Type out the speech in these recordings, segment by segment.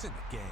to the game.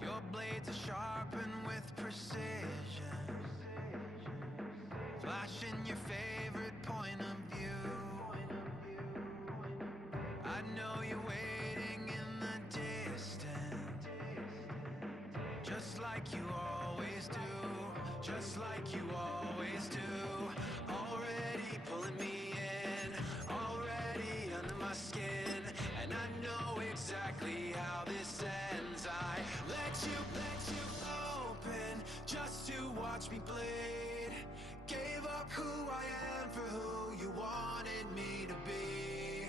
Your blades are sharpened with precision, flashing your favorite point of view. I know you're waiting in the distance, just like you always do, just like you always do. Already pulling me in, already under my skin, and I know exactly how this ends. I let you open just to watch me bleed. Gave up who I am for who you wanted me to be.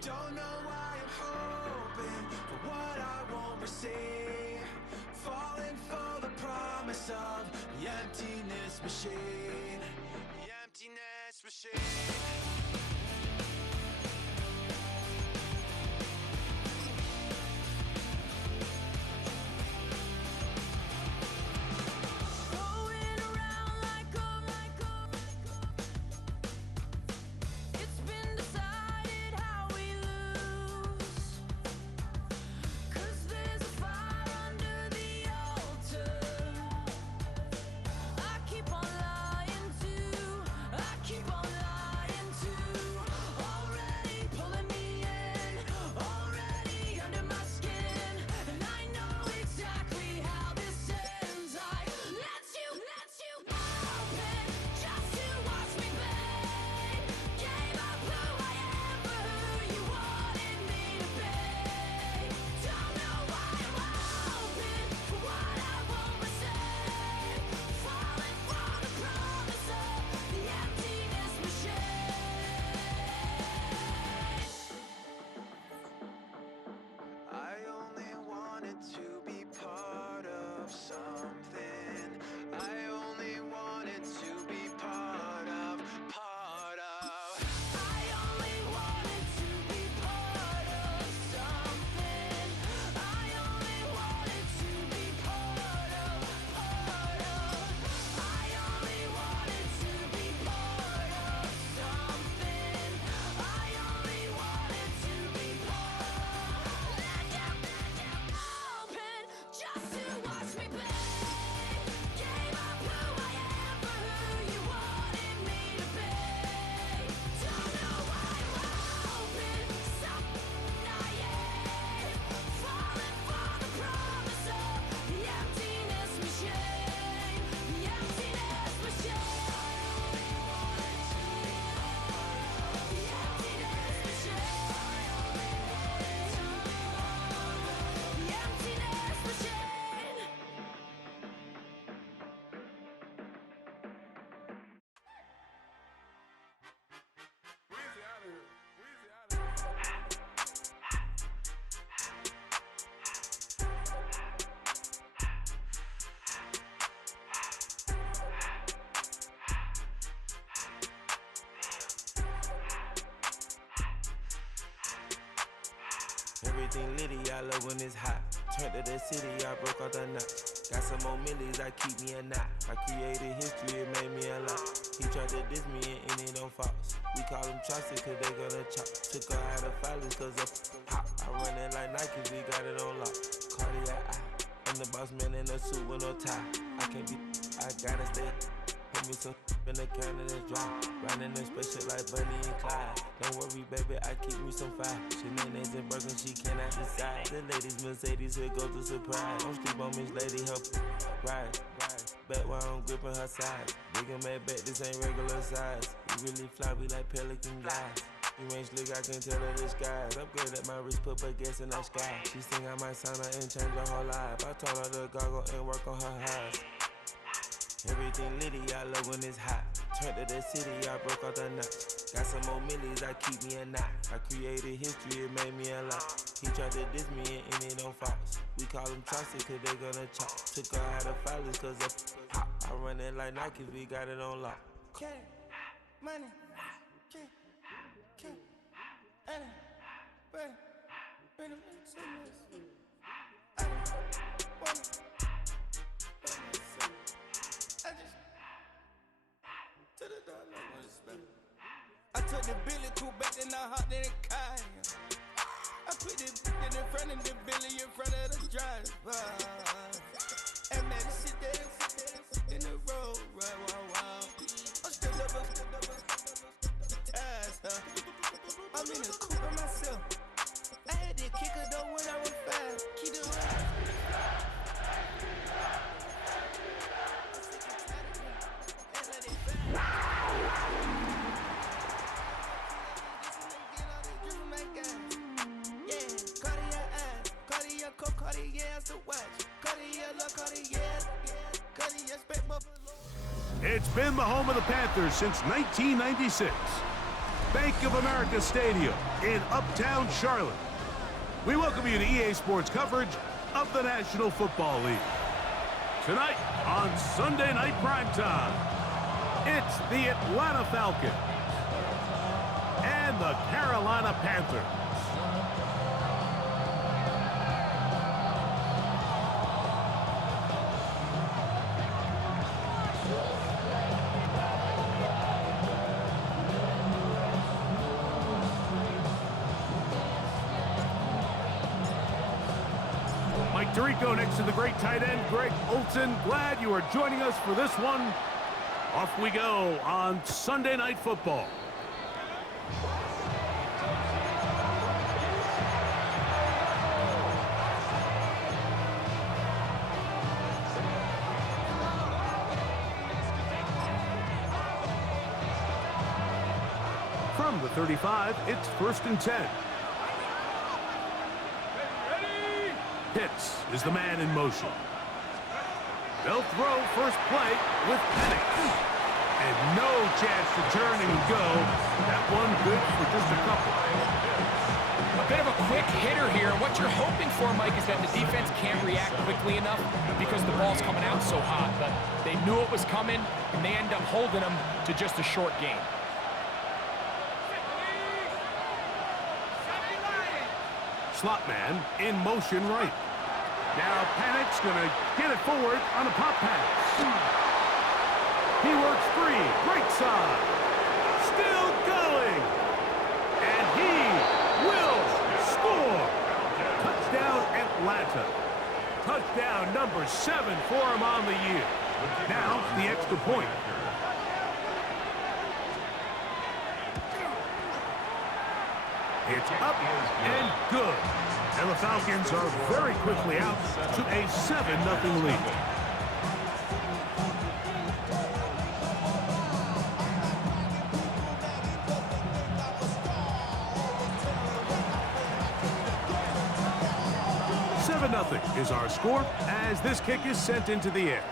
Don't know why I'm hoping for what I won't receive. Falling for the promise of the emptiness machine. Everything litty, I love when it's hot. Turned to the city, I broke out the notch. Got some more millies, I keep me a knot. I created history, it made me a lot. He tried to diss me and it don't false. We call them Chaucer cause they gonna chop. Took her out of filers cause of hot. I run it like Nike, we got it on lock. Cardiac eye. I'm the boss man in a suit with no tie. I can't be, I gotta stay. Put me some in the can and it's dry. Riding in spaceship like Bunny and Clyde. Don't worry, baby, I keep me some fire. Shenanigans and broken, she cannot decide. The ladies Mercedes, here goes the surprise. Don't sleep on Miss Lady, help ride. Back while I'm gripping her side. Big and mad back, this ain't regular size. You really fly, we like pelican guys. You ain't slick, I can tell her the skies. Upgrade at my wrist, put her gas in the sky. She think I might sign her and change her whole life. I told her to goggle and work on her highs. Everything litty, I love when it's hot. Turned to the city, I broke out the notch. Got some more millies, I keep me a knot. I created history, it made me a lot. He tried to diss me and it don't false. We call them Chaucer cause they gonna chop. Took her out of filers cause of hot. I run it like Nike, we got it on lock. Cash, money, cash, Anna, bring them into this. I took the Billy cool back and I hopped in the car. I put the in front of the Billy in front of the driver. And man, sit there in the road, right, wow. I'm still up, ties, huh? I'm in the coupe by myself. I had to kick her though when I was 5. Keep it right. It's been the home of the Panthers since 1996. Bank of America Stadium in Uptown Charlotte. We welcome you to EA Sports coverage of the National Football League. Tonight on Sunday Night Primetime, it's the Atlanta Falcons and the Carolina Panthers. Tirico next to the great tight end, Greg Olsen. Glad you are joining us for this one. Off we go on Sunday Night Football. From the 35, it's 1st and 10. Pitts is the man in motion. They'll throw first play with Penix. And no chance to turn and go. That one good for just a couple. A bit of a quick hitter here. What you're hoping for, Mike, is that the defense can't react quickly enough because the ball's coming out so hot. But they knew it was coming, and they end up holding them to just a short game. Slot man in motion right. Now Penix gonna get it forward on a pop pass. He works free, right side. Still going. And he will score. Touchdown Atlanta. Touchdown number 7 for him on the year. Now the extra point. It's up and good. And the Falcons are very quickly out to a 7-0 lead. $7-0 is our score as this kick is sent into the air.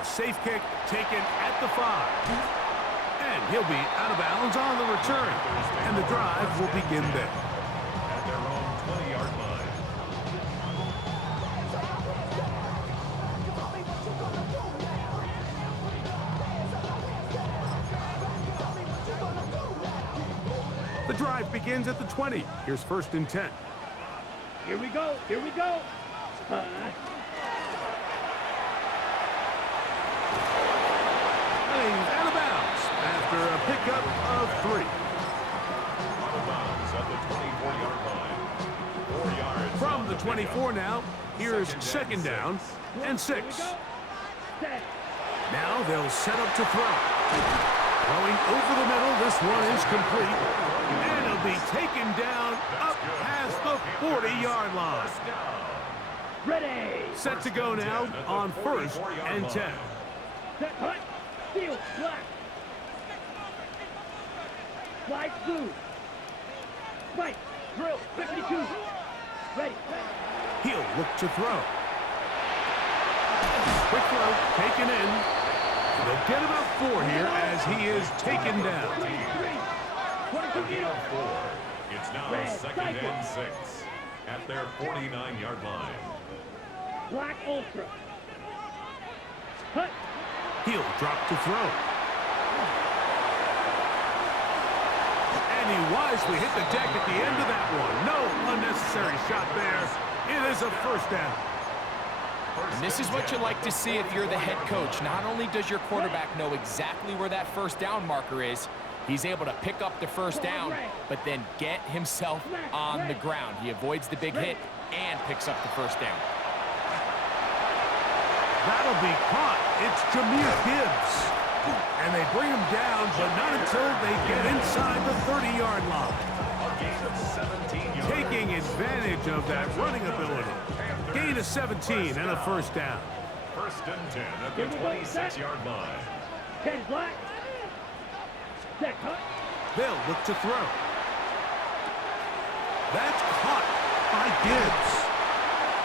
A safe kick taken at the 5. And he'll be out of bounds on the return. And the drive will begin there. At their own 20-yard line. The drive begins at the 20. Here's 1st and 10. Here we go. Here we go. He's out of bounds after a pickup of 3. Out of bounds at the 24-yard line. 4 yards. From the 24 now, here's 2nd down and 6. Now they'll set up to throw. Throwing over the middle, this one is complete. And it'll be taken down up past the 40-yard line. Ready. Set to go now on 1st and 10. Set, hut, field, black. Slide blue. Right, drill, 52. Ready. He'll look to throw. Quick throw, taken in. They'll get about 4 here as he is taken down. A gain of 4. It's now 2nd and 6 at their 49-yard line. Black ultra. Hut. He'll drop to throw. And he wisely hit the deck at the end of that one. No unnecessary shot there. It is a 1st down. And this is what you like to see if you're the head coach. Not only does your quarterback know exactly where that 1st down marker is, he's able to pick up the 1st down, but then get himself on the ground. He avoids the big hit and picks up the 1st down. That'll be caught. It's Jameer Gibbs. And they bring him down, but not until they get inside the 30-yard line. A gain of 17 yards. Taking advantage of that running ability. Gain of 17 and a 1st down. 1st and 10 at the 26-yard line. 10 black. Set, hut. They'll look to throw. That's caught by Gibbs.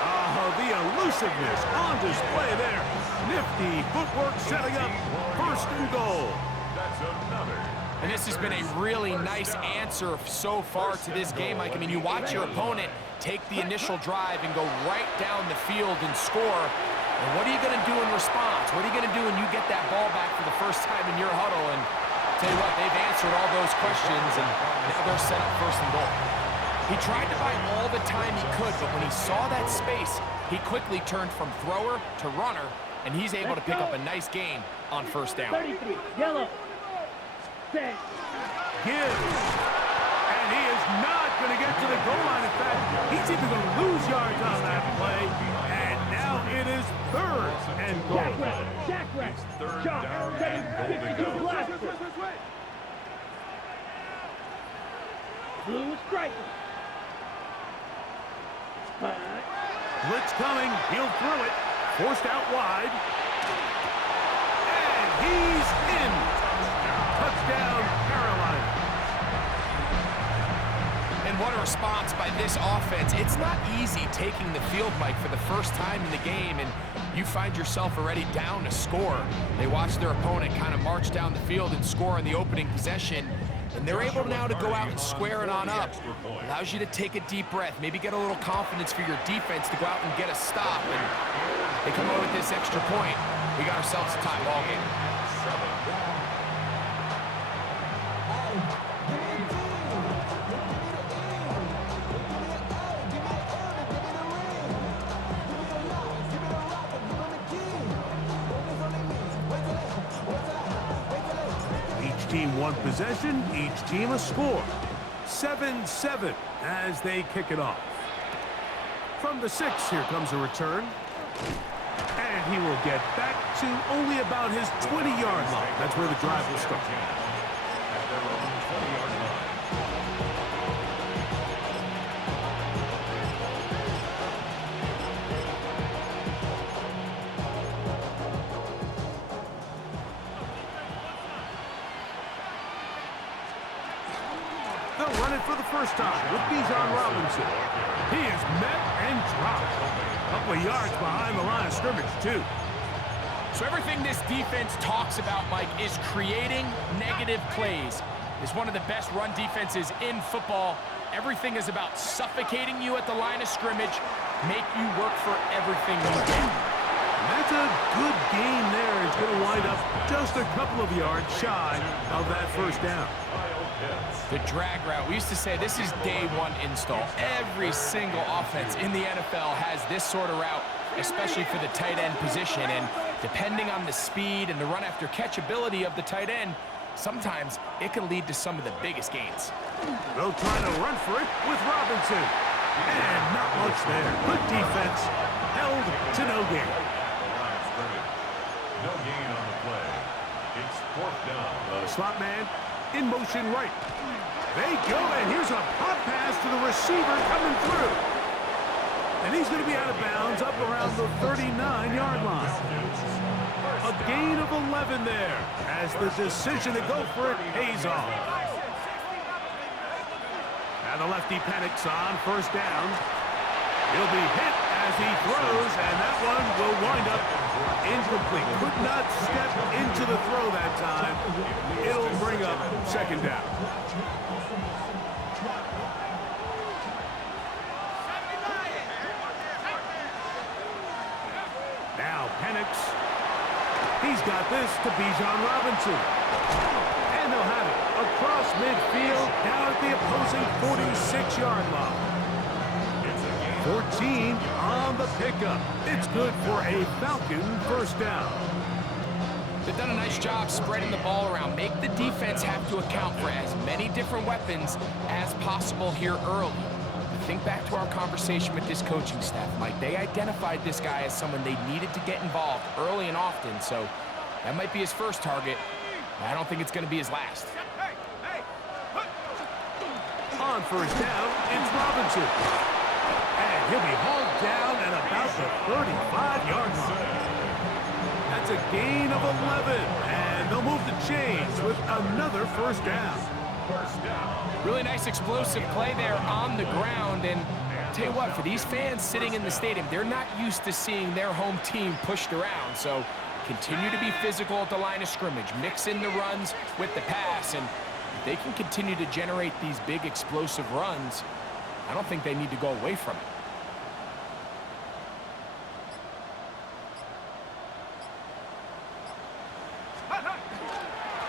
Oh, the elusiveness on display there. Nifty footwork setting up 1st and goal. That's another. And this has been a really nice answer so far to this game, Mike. I mean, you watch your opponent take the initial drive and go right down the field and score. And what are you going to do in response? What are you going to do when you get that ball back for the first time in your huddle? And tell you what, they've answered all those questions, and now they're set up 1st and goal. He tried to buy all the time he could, but when he saw that space, he quickly turned from thrower to runner, and he's able to pick up a nice gain on 1st down. 33, yellow. Set. Gibbs. And he is not going to get to the goal line. In fact, he's even going to lose yards on that play. And now it is 3rd and goal. Jackrack. 3rd Shot. down and goal to go. Blaster. Blue striker. Blitz coming. He'll throw it. Forced out wide. And he's in. Touchdown, Carolina. And what a response by this offense. It's not easy taking the field, Mike, for the first time in the game, and you find yourself already down to score. They watch their opponent kind of march down the field and score on the opening possession, and they're able now to go out and square it on up. Allows you to take a deep breath, maybe get a little confidence for your defense to go out and get a stop, and they come away with this extra point. We got ourselves a tie ball game. Each team one possession, each team a score. 7-7 as they kick it off. From the 6, here comes a return. And he will get back to only about his 20-yard line. That's where the drive will start. At their own 20-yard line. They'll run it for the first time with Bijan Robinson. He is met and dropped. A couple of yards behind the line of scrimmage, too. So everything this defense talks about, Mike, is creating negative plays. It's one of the best run defenses in football. Everything is about suffocating you at the line of scrimmage, make you work for everything you get. And that's a good game there. It's going to wind up just a couple of yards shy of that 1st down. The drag route. We used to say this is day one install. Every single offense in the NFL has this sort of route, especially for the tight end position. And depending on the speed and the run after catch ability of the tight end, sometimes it can lead to some of the biggest gains. They'll try to run for it with Robinson. And not much there. Good defense. Held to no gain. No gain on the play. It's 4th down. Slot man in motion right. They go, and here's a pop pass to the receiver coming through. And he's going to be out of bounds up around the 39-yard line. A gain of 11 there as the decision to go for it pays off. Now the lefty panics on 1st down. He'll be hit as he throws, and that one will wind up incomplete. Could not step into the throw that time. It'll bring up 2nd down. Now Penix. He's got this to Bijan Robinson. And they'll have it across midfield down at the opposing 46-yard line. 14 on the pickup. It's good for a Falcon 1st down. They've done a nice job spreading the ball around. Make the defense have to account for as many different weapons as possible here early. Think back to our conversation with this coaching staff, Mike. They identified this guy as someone they needed to get involved early and often, so that might be his first target. I don't think it's going to be his last. On 1st down, it's Robinson. And he'll be hauled down at about the 35-yard line. That's a gain of 11, and they'll move the chains with another 1st down. Really nice explosive play there on the ground, and tell you what, for these fans sitting in the stadium, they're not used to seeing their home team pushed around, so continue to be physical at the line of scrimmage, mix in the runs with the pass, and if they can continue to generate these big explosive runs, I don't think they need to go away from it.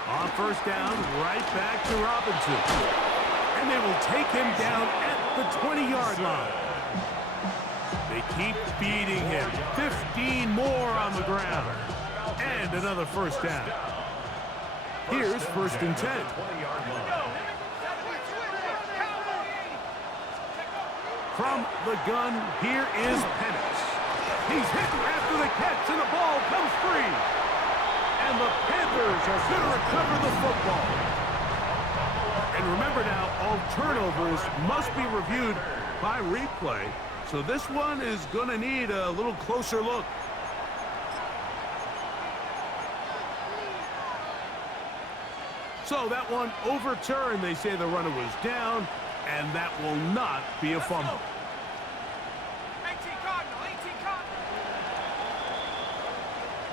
On 1st down, right back to Robinson. And they will take him down at the 20-yard line. They keep feeding him. 15 more on the ground. And another 1st down. Here's 1st and 10. From the gun, here is Penix. He's hit after the catch, and the ball comes free. And the Panthers are going to recover the football. And remember now, all turnovers must be reviewed by replay. So this one is going to need a little closer look. So that one overturned. They say the runner was down, and that will not be a fumble.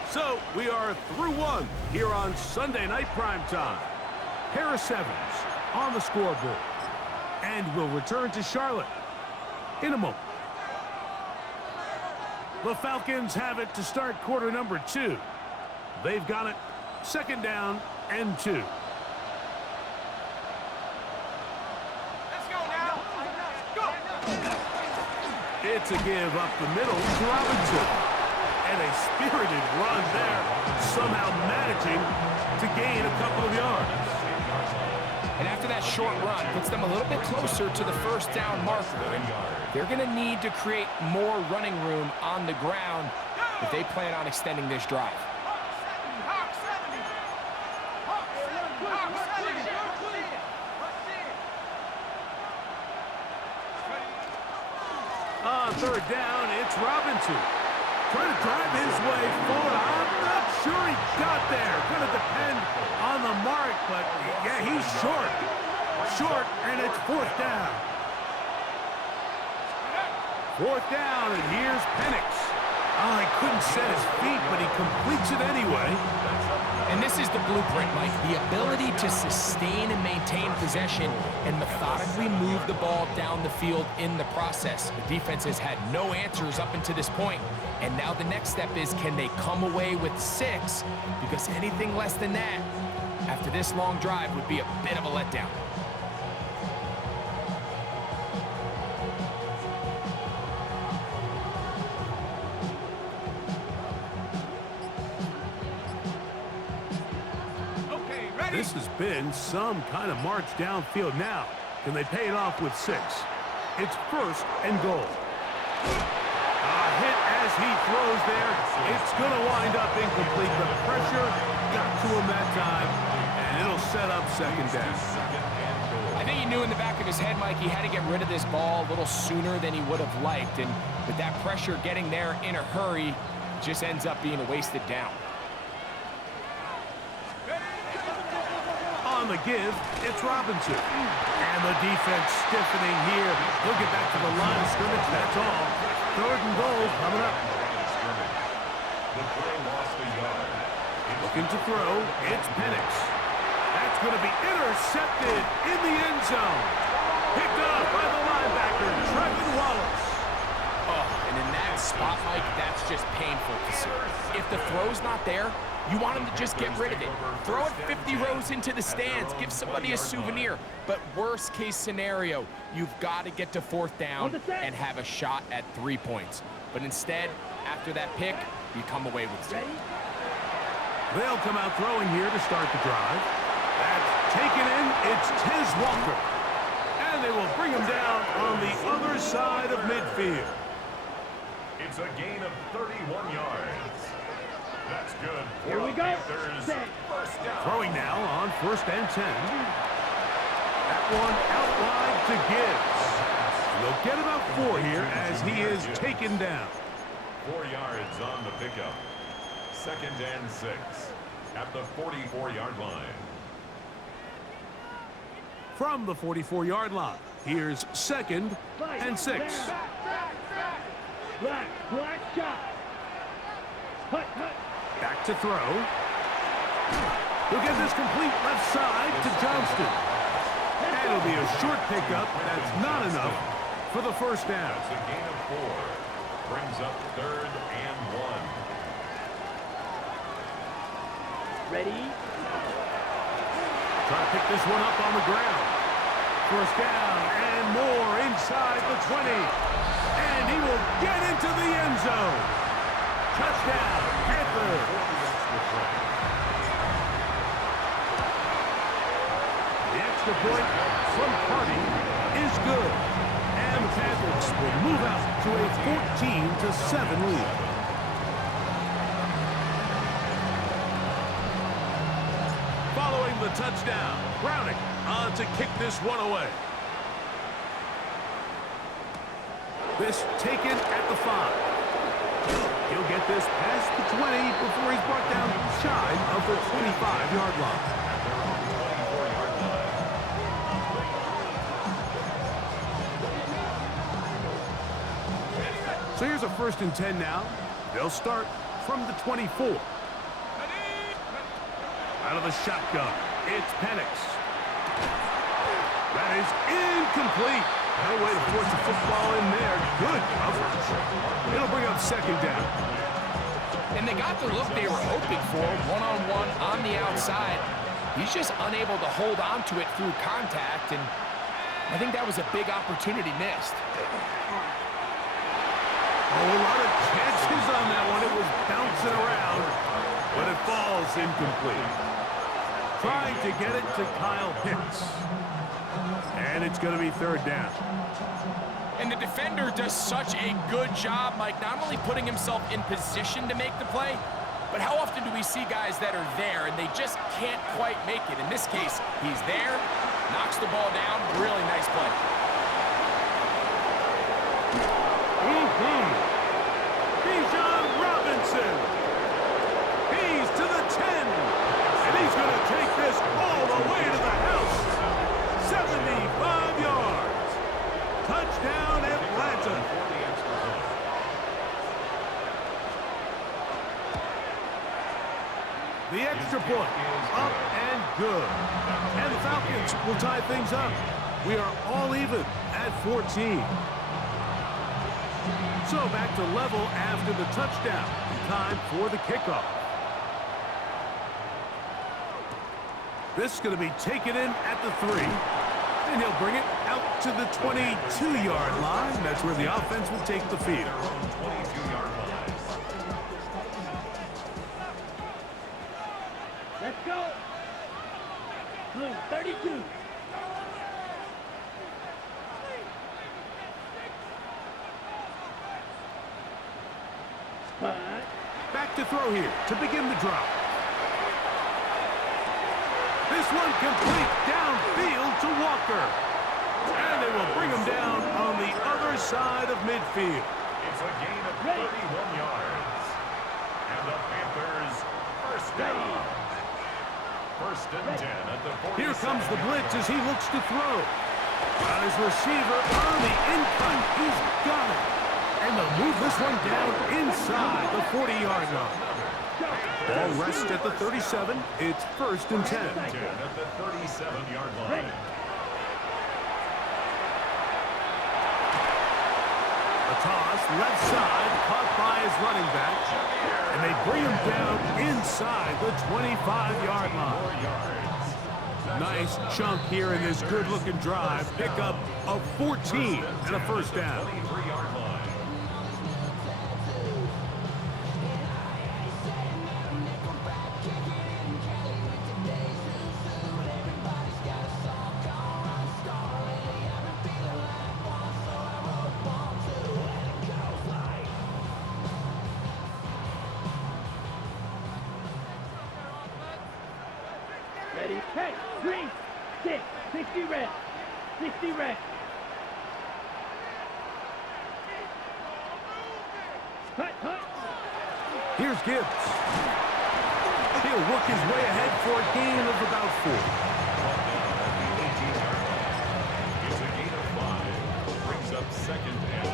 So we are through one here on Sunday Night Primetime. Harris Evans on the scoreboard. And we'll return to Charlotte in a moment. The Falcons have it to start quarter number 2. They've got it 2nd down and 2. Let's go now. Go. It's a give up the middle to Robinson. And a spirited run there, somehow managing to gain a couple of yards. And after that short run, puts them a little bit closer to the 1st down marker. And they're going to need to create more running room on the ground if they plan on extending this drive. On 3rd down, it's Robinson. Trying to drive his way forward. I'm not sure he got there. Going to depend on the mark, but yeah, he's short. Short, and it's 4th down. 4th down, and here's Penix. Oh, he couldn't set his feet, but he completes it anyway. And this is the blueprint, Mike. The ability to sustain and maintain possession and methodically move the ball down the field in the process. The defense has had no answers up until this point. And now the next step is, can they come away with 6? Because anything less than that, after this long drive, would be a bit of a letdown. This has been some kind of march downfield now. Can they pay it off with 6? It's 1st and goal. A hit as he throws there. It's going to wind up incomplete. The pressure got to him that time, and it'll set up 2nd down. I think he knew in the back of his head, Mike, he had to get rid of this ball a little sooner than he would have liked. And with that pressure getting there in a hurry, it just ends up being a wasted down. On the give, it's Robinson. And the defense stiffening here. He'll get back to the line of scrimmage, that's all. 3rd and goal coming up. The play lost a yard. Looking to throw, it's Penix. That's going to be intercepted in the end zone. Picked up by the linebacker, Trevin Wallace. Oh, and in that spot, Mike, that's just painful to see. If the throw's not there, you want him to just get rid of it. Throw it 50 rows into the stands. Give somebody a souvenir. But worst case scenario, you've got to get to 4th down and have a shot at 3 points. But instead, after that pick, you come away with 2. They'll come out throwing here to start the drive. That's taken in. It's Tiz Walker. And they will bring him down on the other side of midfield. It's a gain of 31 yards. That's good. Here we go. First down. Throwing now on 1st and 10. That one out wide to Gibbs. They'll get about 4 here as he is taken down. 4 yards on the pickup. 2nd and 6 at the 44-yard line. From the 44-yard line, here's 2nd and 6. Black shot. Hut. Back to throw. He'll get this complete left side to Johnston. And it'll be a short pickup. That's not enough for the 1st down. That's a gain of 4. Brings up 3rd and 1. Ready? Try to pick this one up on the ground. 1st down and more inside the 20. And he will get into the end zone. Touchdown, Panthers. The extra point from Carty is good. And the Panthers will move out to a 14-7 lead. Following the touchdown, Browning on to kick this one away. This taken at the 5. He'll get this past the 20 before he's brought down shy of the 25-yard line. So here's a 1st and 10 now. They'll start from the 24. Out of the shotgun, it's Penix. That is incomplete. No way to force the football in there. Good coverage. It'll bring up 2nd down. And they got the look they were hoping for, one-on-one on the outside. He's just unable to hold on to it through contact, and I think that was a big opportunity missed. Oh, a lot of chances on that one. It was bouncing around, but it falls incomplete. Trying to get it to Kyle Pitts. And it's going to be 3rd down. And the defender does such a good job, Mike, not only putting himself in position to make the play, but how often do we see guys that are there and they just can't quite make it? In this case, he's there, knocks the ball down, really nice play. Bijan Robinson. He's to the 10. And he's going to take this all the way to the house. 75 yards. Touchdown, Atlanta. The extra point, up and good. And the Falcons will tie things up. We are all even at 14. So back to level after the touchdown. Time for the kickoff. This is going to be taken in at the 3. And he'll bring it out to the 22-yard line. That's where the offense will take the field. 22-yard line. Let's go. Blue, 32. Back to throw here to begin the drop. This one complete downfield to Walker. And they will bring him down on the other side of midfield. It's a gain of 31 yards. And the Panthers first down. First and 10 at the 47. Here comes the blitz as he looks to throw. Got his receiver on the incline. He's got it. And they'll move this one down inside the 40-yard line. Ball rests at the 37. It's first and 10. 10 at the 37-yard line. A toss, left side, caught by his running back. And they bring him down inside the 25-yard line. Nice chunk here in this good-looking drive. Pick up of 14 and a first down. 23-yard line. Ready, hey, green, 6, 60 red, 60 red. Hut, hut. Here's Gibbs. He'll work his way ahead for a gain of about 4. It's a gain of 5. Brings up second and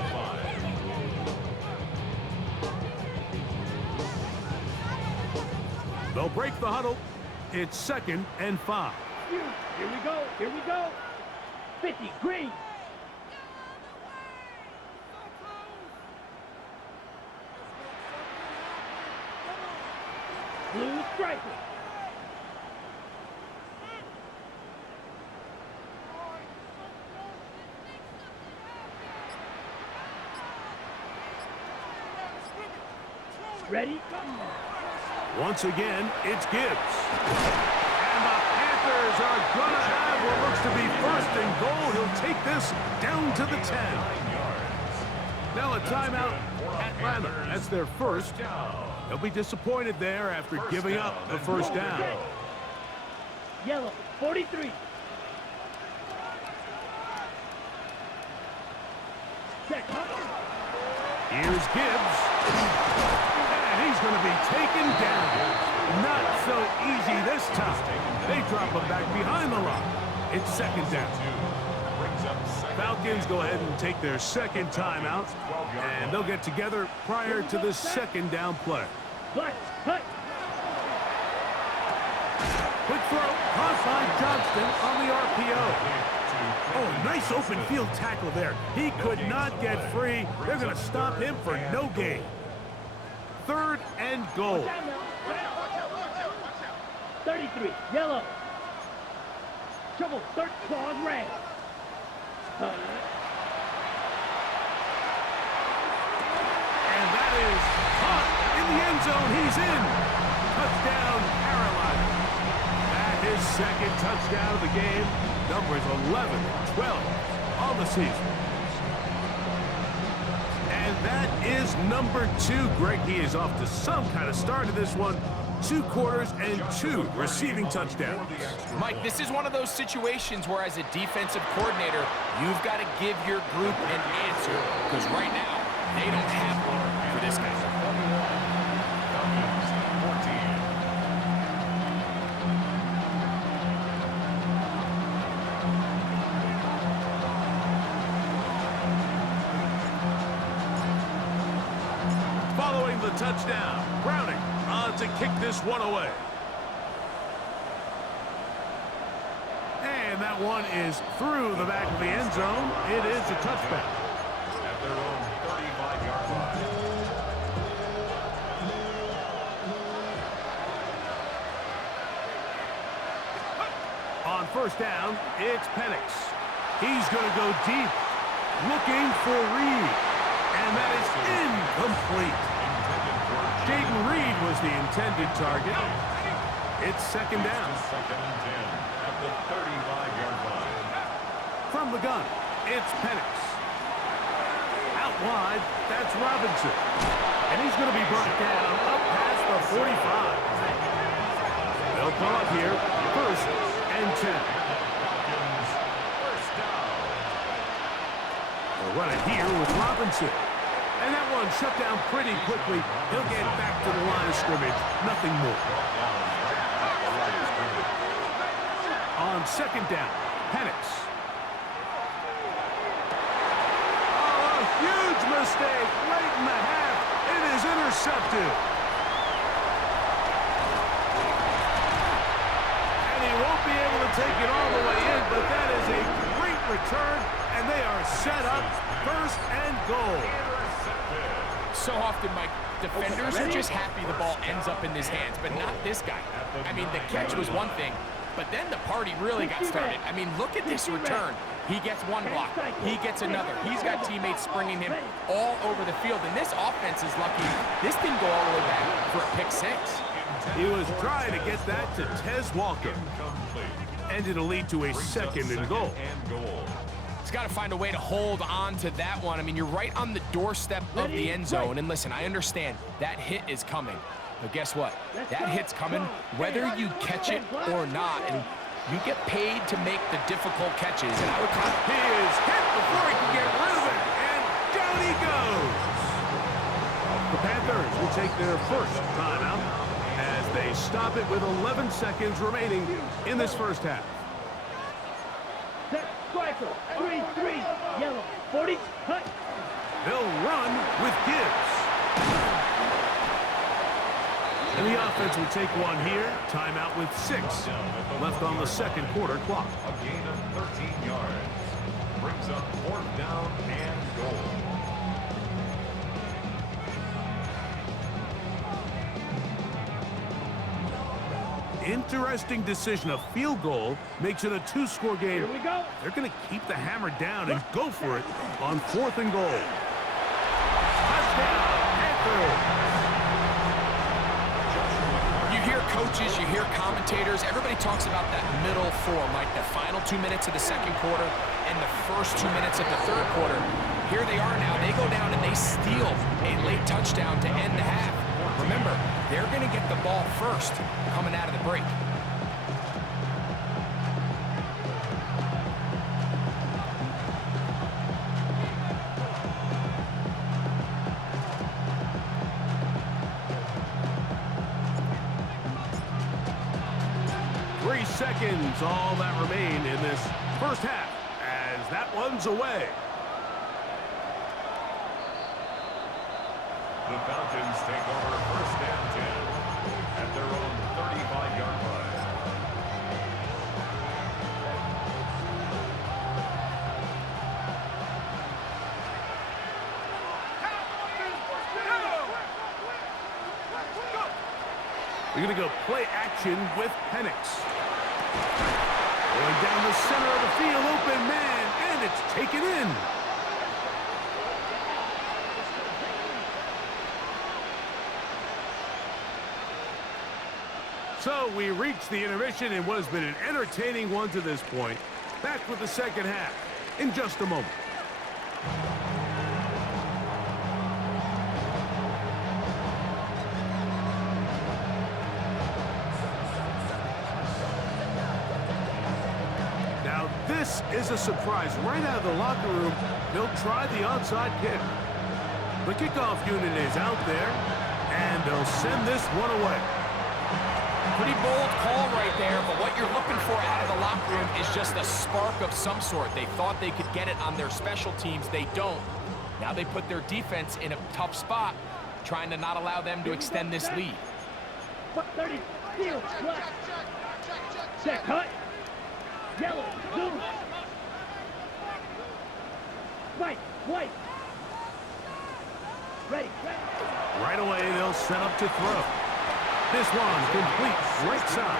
5. They'll break the huddle. It's second and 5. Here we go, here we go. 50, green. Blue striker. Ready? Once again, it's Gibbs. And the Panthers are going to have what looks to be first and goal. He'll take this down to the 10. Now a timeout, Atlanta. That's their first. They'll be disappointed there after giving up the first down. Yellow, 43. Check. Here's Gibbs. And he's going to be taken down. Not so easy this time. They drop him back behind the line. It's second down. Falcons go ahead and take their second timeout, and they'll get together prior to the second down play. Cut. Quick throw, caught by Johnston on the RPO. Oh, nice open field tackle there. He could not get free. They're going to stop him for no gain. Third and goal. 33, yellow. Trouble, third claws, red. And that is caught in the end zone. He's in. Touchdown, Carolina. That is second touchdown of the game. Numbers 11, 12 on the season. And that is number 2. Greg, he is off to some kind of start in this one. 2 quarters and 2 receiving touchdowns. Mike, this is one of those situations where as a defensive coordinator, you've got to give your group an answer, because right now, they don't have one for this guy. Following the touchdown, Browning on to kick this one away. And that one is through the back of the end zone. It is a touchback. At their own 35-yard On first down, it's Penix. He's going to go deep, looking for Reed. And that is incomplete. Jaden Reed was the intended target. It's second down. Second and 10 at the 35-yard line. From the gun, it's Penix. Out wide, that's Robinson. And he's going to be brought down up past the 45. They'll throw up here, first and 10. First down. They'll run it here with Robinson. And that one shut down pretty quickly. He'll get back to the line of scrimmage. Nothing more. On second down, Penix. Oh, a huge mistake late in the half. It is intercepted. And he won't be able to take it all the way in, but that is a great return, and they are set up first and goal. So often, Mike, defenders are just happy the ball ends up in his hands, but not this guy. I mean, the catch was one thing, but then the party really got started. I mean, look at this return. He gets one block. He gets another. He's got teammates springing him all over the field, and this offense is lucky. This didn't go all the way back for a pick six. He was trying to get that to Tez Walker. And it'll lead to a second and goal. He's got to find a way to hold on to that one. I mean, you're right on the doorstep of the end zone. And listen, I understand that hit is coming. But guess what? That hit's coming whether you catch it or not. And you get paid to make the difficult catches. And I would call it. He is hit before he can get rid of it. And down he goes. The Panthers will take their first timeout as they stop it with 11 seconds remaining in this first half. Set, striker, 3-3, yellow, 40, cut. They'll run with Gibbs. And the offense will take one here. Timeout with 6 left on the second quarter clock. A gain of 13 yards. Brings up fourth down and goal. Interesting decision. A field goal makes it a 2-score game. Here we go. They're going to keep the hammer down and go for it on fourth and goal. Touchdown, Panthers. You hear coaches, you hear commentators, everybody talks about that middle form, like the final 2 minutes of the second quarter and the first 2 minutes of the third quarter. Here they are now. They go down and they steal a late touchdown to end the half. Remember, they're going to get the ball first coming out of the break. Seconds, all that remain in this first half as that one's away. The Falcons take over first and 10 at their own 35-yard line. We're going to go play action with Penix. Going down the center of the field, open man, and it's taken in. So we reach the intermission in what has been an entertaining one to this point. Back with the second half in just a moment. This is a surprise. Right out of the locker room, they'll try the onside kick. The kickoff unit is out there, and they'll send this one away. Pretty bold call right there, but what you're looking for out of the locker room is just a spark of some sort. They thought they could get it on their special teams. They don't. Now they put their defense in a tough spot, trying to not allow them to extend this lead. 30, steal, left. Check, cut. Yellow, blue. White. Ready. Right away, they'll set up to throw. This one complete right side.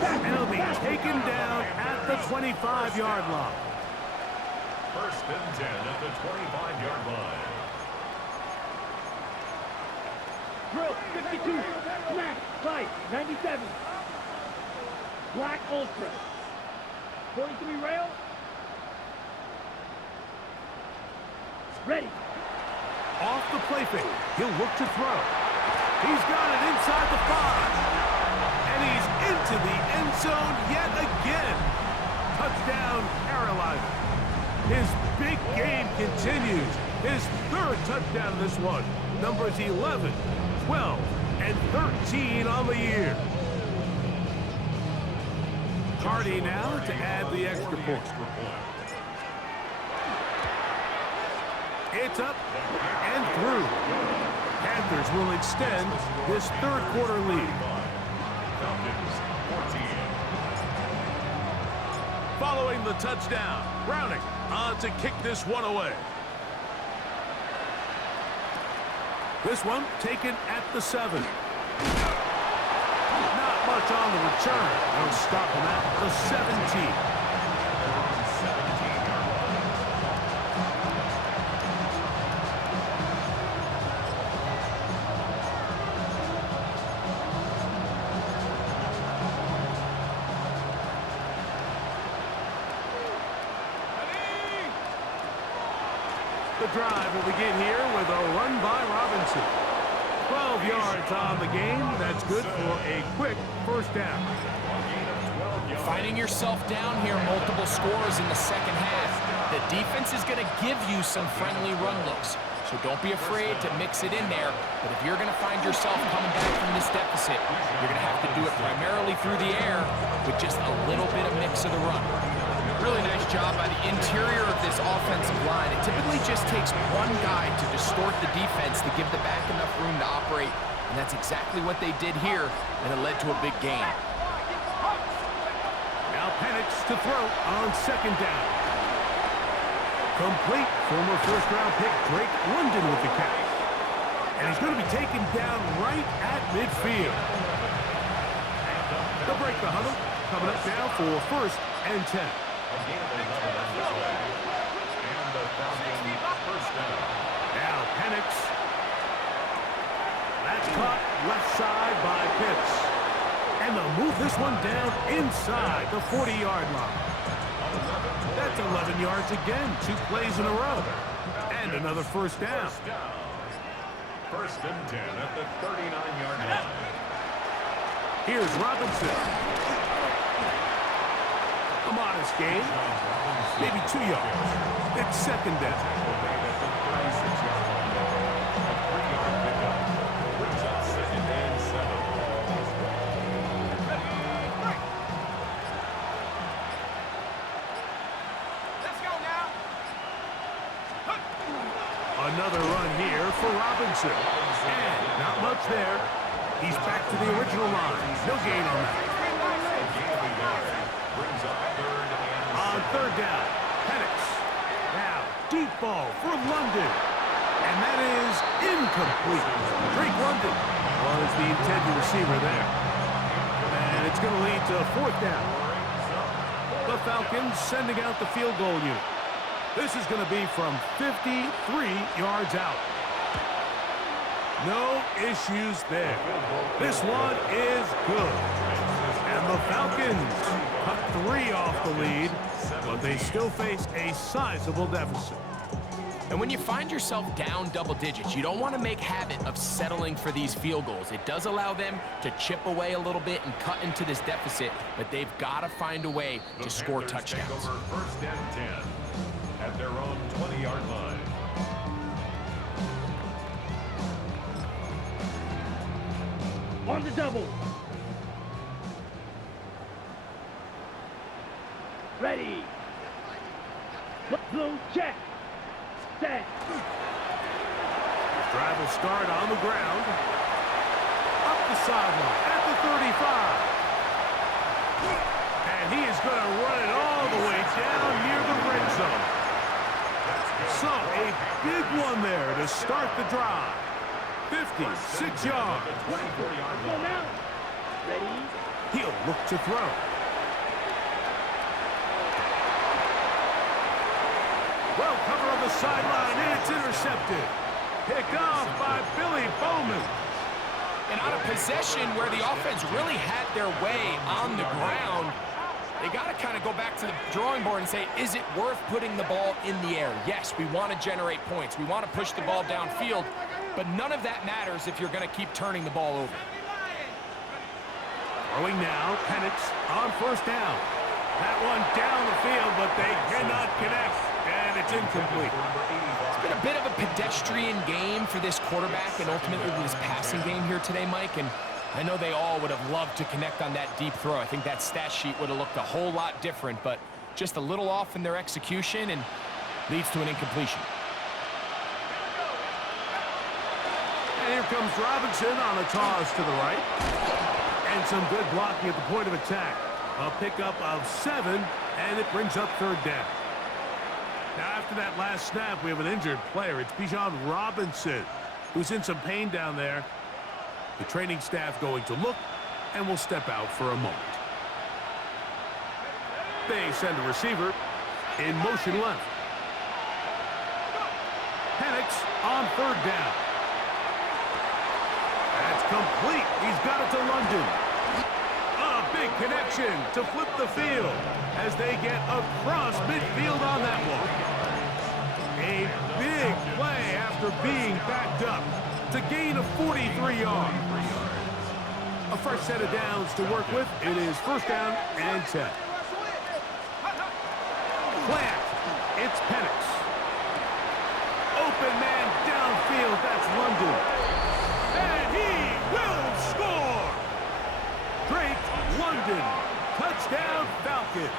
And he'll be taken down at the 25-yard line. First and 10 at the 25-yard line. Drill 52. Smack. Fight 97. Black Ultra. 43 rail. Ready. Off the play fake. He'll look to throw. He's got it inside the 5. And he's into the end zone yet again. Touchdown, Carolina. His big game continues. His third touchdown of this one. Numbers 11, 12, and 13 on the year. Hardy now to add the extra point. It's up and through. Panthers will extend this third quarter lead. Following the touchdown, Browning on to kick this one away. This one taken at the 7. Not much on the return. They'll stop him at the 17. The drive will begin here with a run by Robinson. 12 yards on the game. That's good for a quick first down. Finding yourself down here, multiple scores in the second half. The defense is going to give you some friendly run looks. So don't be afraid to mix it in there. But if you're going to find yourself coming back from this deficit, you're going to have to do it primarily through the air with just a little bit of mix of the run. Really nice job by the interior of this offensive line. It typically just takes one guy to distort the defense to give the back enough room to operate, and that's exactly what they did here, and it led to a big gain. Now Penix to throw on second down. Complete. Former first-round pick Drake London with the catch. And he's going to be taken down right at midfield. They'll break the huddle. Coming up now for first and 10. Now Penix. That's caught left side by Pitts. And they'll move this one down inside the 40-yard line. That's 11 yards again. 2 plays in a row. And another first down. First and 10 at the 39-yard line. Here's Robinson. A modest gain. Maybe 2 yards. It's second down. Another run here for Robinson. And not much there. He's back to the original line. No gain on that. On third down, Penix. Now, deep ball for London. And that is incomplete. Drake London was the intended receiver there. And it's going to lead to a fourth down. The Falcons sending out the field goal unit. This is going to be from 53 yards out. No issues there. This one is good. And the Falcons cut 3 off the lead, but they still face a sizable deficit. And when you find yourself down double digits, you don't want to make habit of settling for these field goals. It does allow them to chip away a little bit and cut into this deficit, but they've got to find a way to score touchdowns. First and 10 at their own 20-yard line. On the double. Ready. Blue check. Set. Drive will start on the ground. Up the sideline at the 35. And he is going to run it all the way down near the red zone. So a big one there to start the drive. 56 yards. Go now. Ready. He'll look to throw. Well, cover on the sideline, and it's intercepted. Picked off by Billy Bowman. And on a possession where the offense really had their way on the ground, they got to kind of go back to the drawing board and say, is it worth putting the ball in the air? Yes, we want to generate points. We want to push the ball downfield, but none of that matters if you're going to keep turning the ball over. Throwing now, Penix on first down. That one down the field, but they cannot connect, and it's incomplete. It's been a bit of a pedestrian game for this quarterback and ultimately this passing game here today, Mike, and I know they all would have loved to connect on that deep throw. I think that stat sheet would have looked a whole lot different, but just a little off in their execution and leads to an incompletion. And here comes Robinson on a toss to the right. And some good blocking at the point of attack. A pickup of 7, and it brings up third down. Now, after that last snap, we have an injured player. It's Bijan Robinson, who's in some pain down there. The training staff going to look, and will step out for a moment. They send a receiver in motion left. Penix on third down. That's complete. He's got it to London. A big connection to flip the field as they get across midfield on that one. A big play after being backed up to gain a 43 yards. A fresh set of downs to work with. It is first down and 10. Plant. It's Penix. Open man downfield. That's London. And he will score. Drake London. Touchdown Falcons.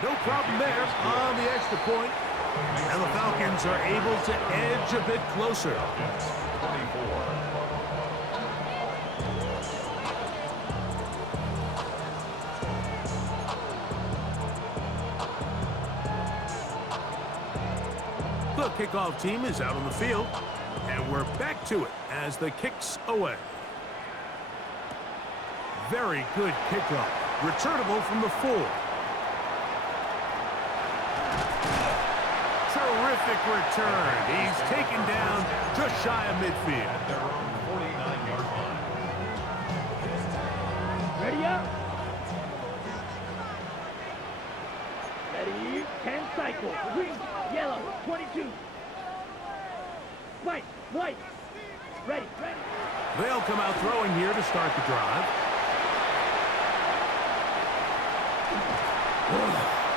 No problem there on the extra point. And the Falcons are able to edge a bit closer. 24. The kickoff team is out on the field, and we're back to it as the kick's away. Very good kickoff. Returnable from the 4. Terrific return. He's taken down just shy of midfield. At their own 49-yard line. Ready up. Ready, 10 cycle. Green, yellow, 22. White, white. Ready, ready. They'll come out throwing here to start the drive.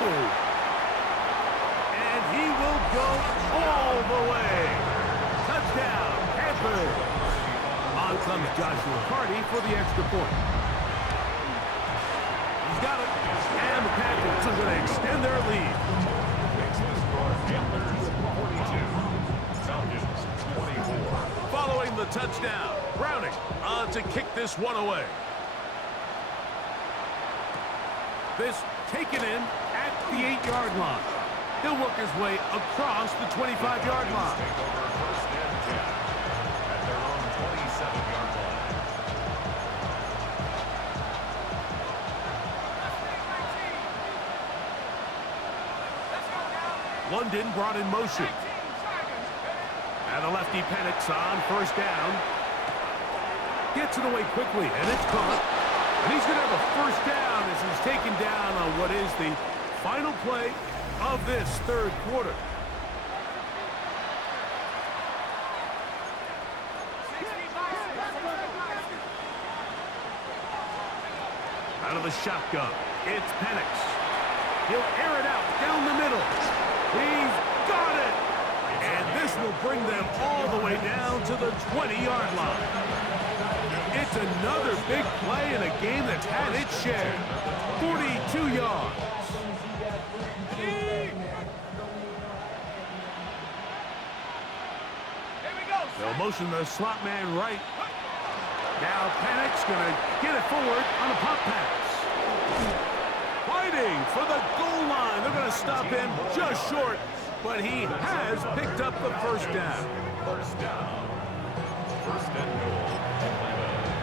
Oh. And he will go all the way. Touchdown, Panthers. On comes Joshua Carty for the extra point. He's got it. And the Panthers are going to extend their lead. Makes the score Panthers 42. Falcons 24. Following the touchdown, Browning on to kick this one away. This taken in at the 8-yard line. He'll work his way across the 25-yard line. Take over first and 10 at their own 27-yard line. London brought in motion. And the lefty Penix on first down. Gets it away quickly, and it's caught. And he's going to have a first down as he's taken down on what is the final play of this third quarter. Out of the shotgun, it's Penix. He'll air it out down the middle. He's got it! And this will bring them all the way down to the 20-yard line. It's another big play in a game that's had its share. 42 yards. They'll motion the slot man right. Now Penix going to get it forward on a pop pass. Fighting for the goal line. They're going to stop him just short, but he has picked up the first down. First down. First and goal. Atlanta.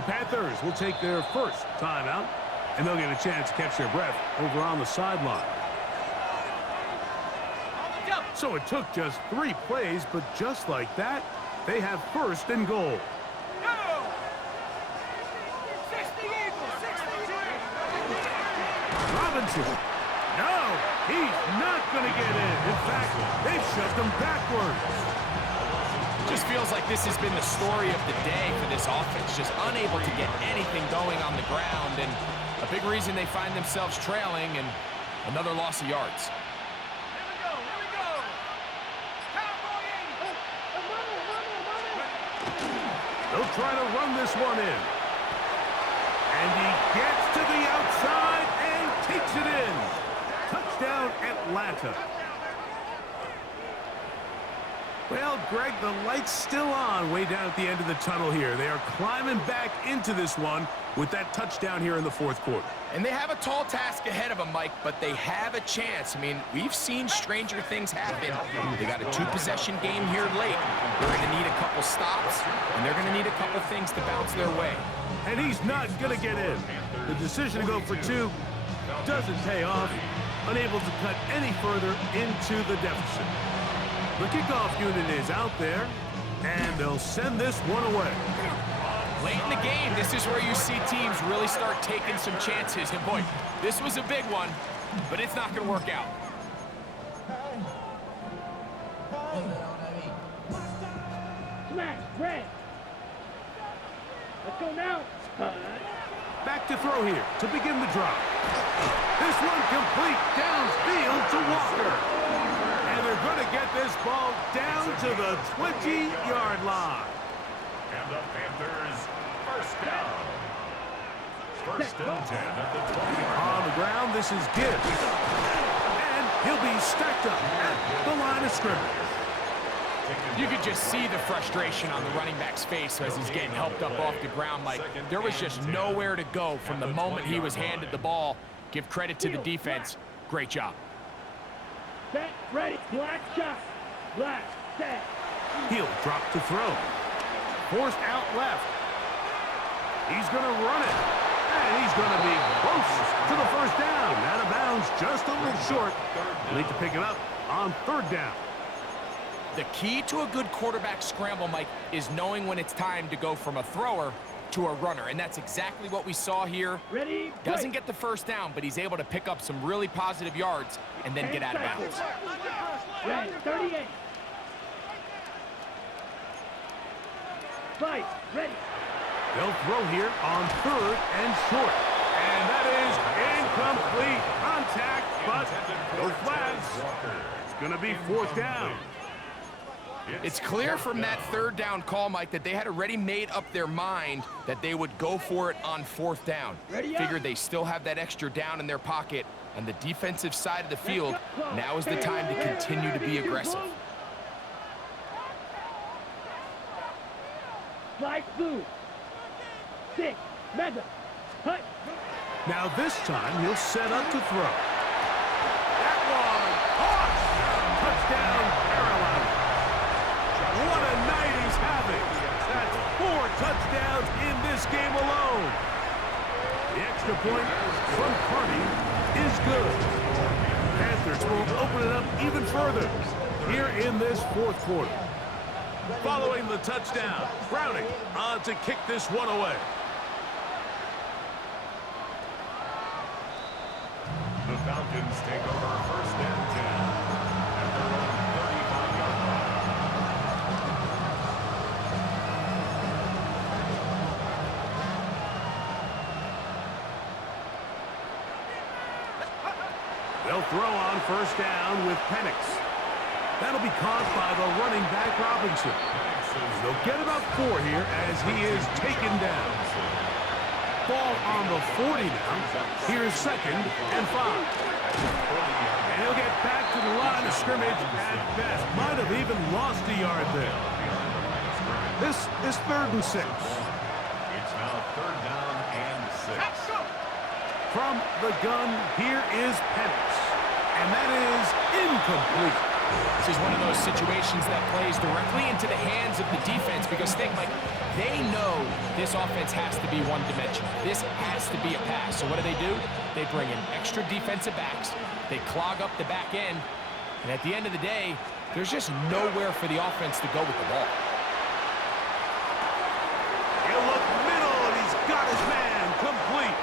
The Panthers will take their first timeout, and they'll get a chance to catch their breath over on the sideline. So it took just 3 plays, but just like that, they have first and goal. Robinson. No, he's not going to get in. In fact, they've shoved him backwards. Just feels like this has been the story of the day for this offense, just unable to get anything going on the ground, and a big reason they find themselves trailing and another loss of yards. They'll try to run this one in. And he gets to the outside and takes it in. Touchdown, Atlanta. Well, Greg, the light's still on way down at the end of the tunnel here. They are climbing back into this one with that touchdown here in the fourth quarter. And they have a tall task ahead of them, Mike, but they have a chance. I mean, we've seen stranger things happen. They got a 2-possession game here late. They're going to need a couple stops, and they're going to need a couple things to bounce their way. And he's not going to get in. The decision to go for 2 doesn't pay off. Unable to cut any further into the deficit. The kickoff unit is out there, and they'll send this one away. Late in the game, this is where you see teams really start taking some chances. And boy, this was a big one, but it's not going to work out. Smash, red. Let's go now. Back to throw here to begin the drive. This one complete downfield to Walker. And they're going to get this ball down to the 20-yard line. And the Panthers, first down. First and 10 at the 20-yard line. On the ground, this is Gibbs. And he'll be stacked up at the line of scrimmage. You could just see the frustration on the running back's face as he's getting helped up off the ground. Like, there was just nowhere to go from the moment he was handed the ball. Give credit to the defense. Great job. Set, ready, black shot. Black, set. He'll drop to throw. Forced out left. He's going to run it. And he's going to be close to the first down. Out of bounds, just a little short. Need to pick it up on third down. The key to a good quarterback scramble, Mike, is knowing when it's time to go from a thrower to a runner. And that's exactly what we saw here. Ready, Doesn't get the first down, but he's able to pick up some really positive yards and then get out of bounds. Red, 38. Fight, ready. They'll throw here on third and short. And that is incomplete contact, but no flags. It's going to be fourth down. It's clear from that third down call, Mike, that they had already made up their mind that they would go for it on fourth down. Figured they still have that extra down in their pocket on the defensive side of the field. Now is the time to continue to be aggressive. Fly blue. 6, mega. Hut. Now this time he'll set up to throw. That one caught. Touchdown, Carolina. What a night he's having. That's 4 touchdowns in this game alone. The extra point from Carney is good. Panthers will open it up even further here in this fourth quarter. Following the touchdown, Browning on to kick this one away. The Falcons take over first and 10 at their own 35-yard line. They'll throw on first down with Penix. That'll be caught by the running back Robinson. They'll get about 4 here as he is taken down. Ball on the 40 now. Here's second and 5. And he'll get back to the line of scrimmage at best. Might have even lost a yard there. This is third and 6. It's now third down and 6. From the gun, here is Penix. And that is incomplete. This is one of those situations that plays directly into the hands of the defense because think, like, they know this offense has to be one-dimensional. This has to be a pass. So what do? They bring in extra defensive backs. They clog up the back end. And at the end of the day, there's just nowhere for the offense to go with the ball. He'll look middle, and he's got his man complete.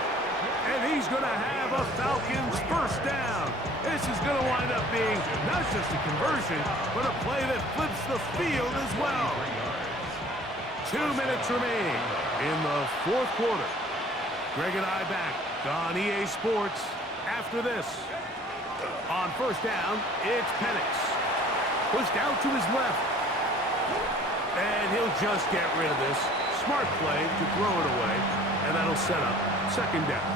And he's going to have a Falcons first down. This is going to wind up being not just a conversion, but a play that flips the field as well. 2 minutes remaining in the fourth quarter. Greg and I back on EA Sports after this. On first down, it's Penix. Pushed out to his left. And he'll just get rid of this. Smart play to throw it away, and that'll set up second down.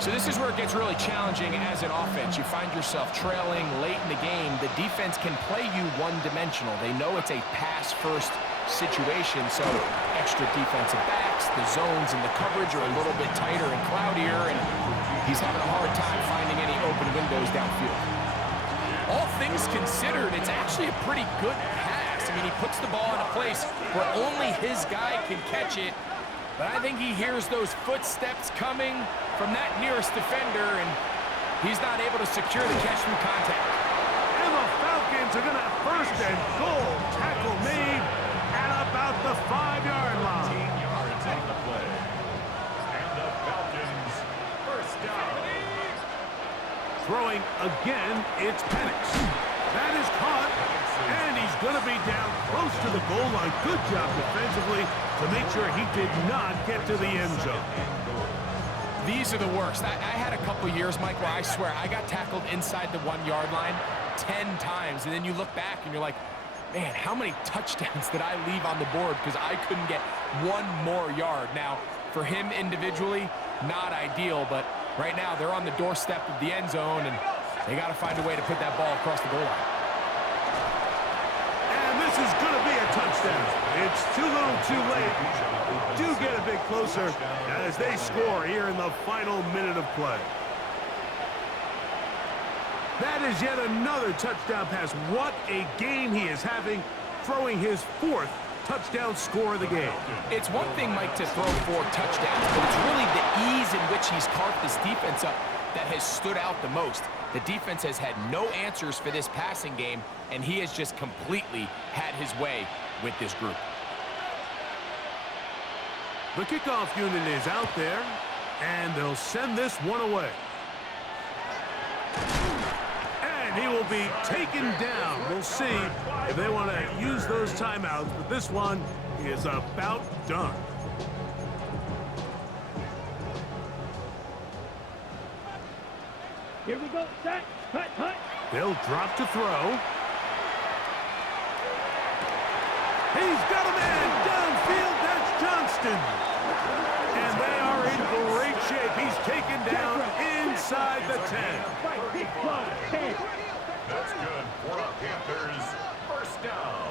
So this is where it gets really challenging as an offense. You find yourself trailing late in the game. The defense can play you one-dimensional. They know it's a pass-first situation, so extra defensive backs, the zones and the coverage are a little bit tighter and cloudier, and he's having a hard time finding any open windows downfield. All things considered, it's actually a pretty good pass. I mean, he puts the ball in a place where only his guy can catch it, but I think he hears those footsteps coming from that nearest defender, and he's not able to secure the catch through contact. And the Falcons are going to have first and goal. Tackle made at about the 5-yard line. 15 yards on the play. And the Falcons first down. Throwing again, it's Penix. That is caught, and he's going to be down close to the goal line. Good job defensively to make sure he did not get to the end zone. These are the worst. I had a couple years, Mike, where I swear I got tackled inside the 1-yard line 10 times, and then you look back and you're like, man, how many touchdowns did I leave on the board because I couldn't get one more yard? Now, for him individually, not ideal, but right now they're on the doorstep of the end zone, and they got to find a way to put that ball across the goal line. And this is going to be a touchdown. It's too little too late. Do get a bit closer as they score here in the final minute of play. That is yet another touchdown pass. What a game he is having, throwing his 4th touchdown score of the game. It's one thing, Mike, to throw 4 touchdowns, but it's really the ease in which he's carved this defense up that has stood out the most. The defense has had no answers for this passing game, and he has just completely had his way with this group. The kickoff unit is out there, and they'll send this one away. And he will be taken down. We'll see if they want to use those timeouts, but this one is about done. Here we go. Set. Cut. They'll drop to throw. He's got a man downfield. That's Johnston. And they are in great shape. He's taken down inside the 10. That's good for the Panthers. First down.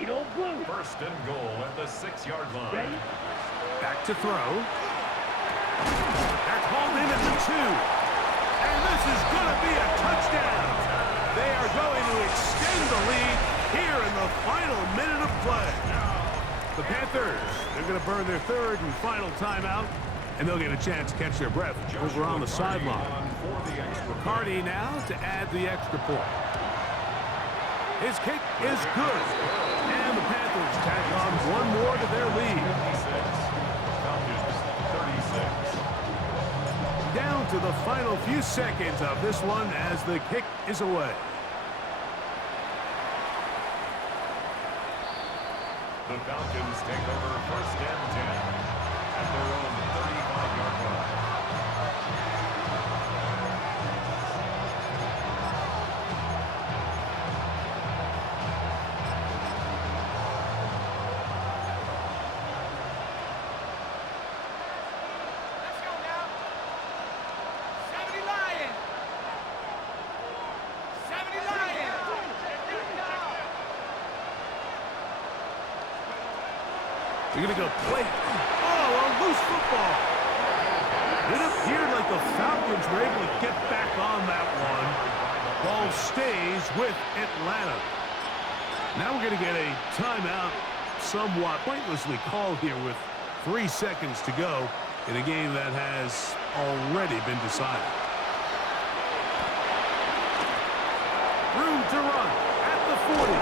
Edo Blue. First and goal at the 6-yard line. Ready? Back to throw. That's hauled in at the 2. And this is going to be a touchdown. They are going to extend the lead here in the final minute of play. The Panthers, they're going to burn their 3rd and final timeout, and they'll get a chance to catch their breath over on the sideline. McCarty now to add the extra point. His kick is good, and the Panthers tack on one more to their lead. Down to the final few seconds of this one as the kick is away. The Falcons take over first and 10 at their own 35-yard line. Let's go now. 70 Lions. 70 Lions. They're going to go play. Oh, a loose football. It appeared like the Falcons were able to get back on that one. Ball stays with Atlanta. Now we're going to get a timeout, somewhat pointlessly called here with 3 seconds to go in a game that has already been decided. Room to run at the 40.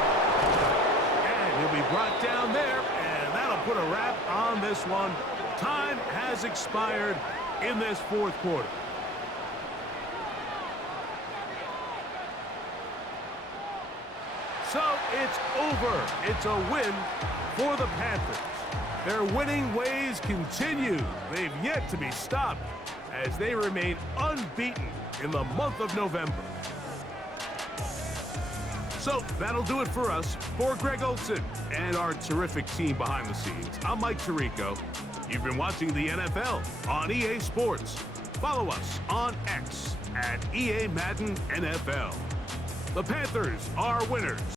And he'll be brought down there, and that'll put a wrap on this one. Time has expired in this fourth quarter. So it's over. It's a win for the Panthers. Their winning ways continue. They've yet to be stopped as they remain unbeaten in the month of November. So that'll do it for us. For Greg Olson and our terrific team behind the scenes, I'm Mike Tirico. You've been watching the NFL on EA Sports. Follow us on X at EA Madden NFL. The Panthers are winners.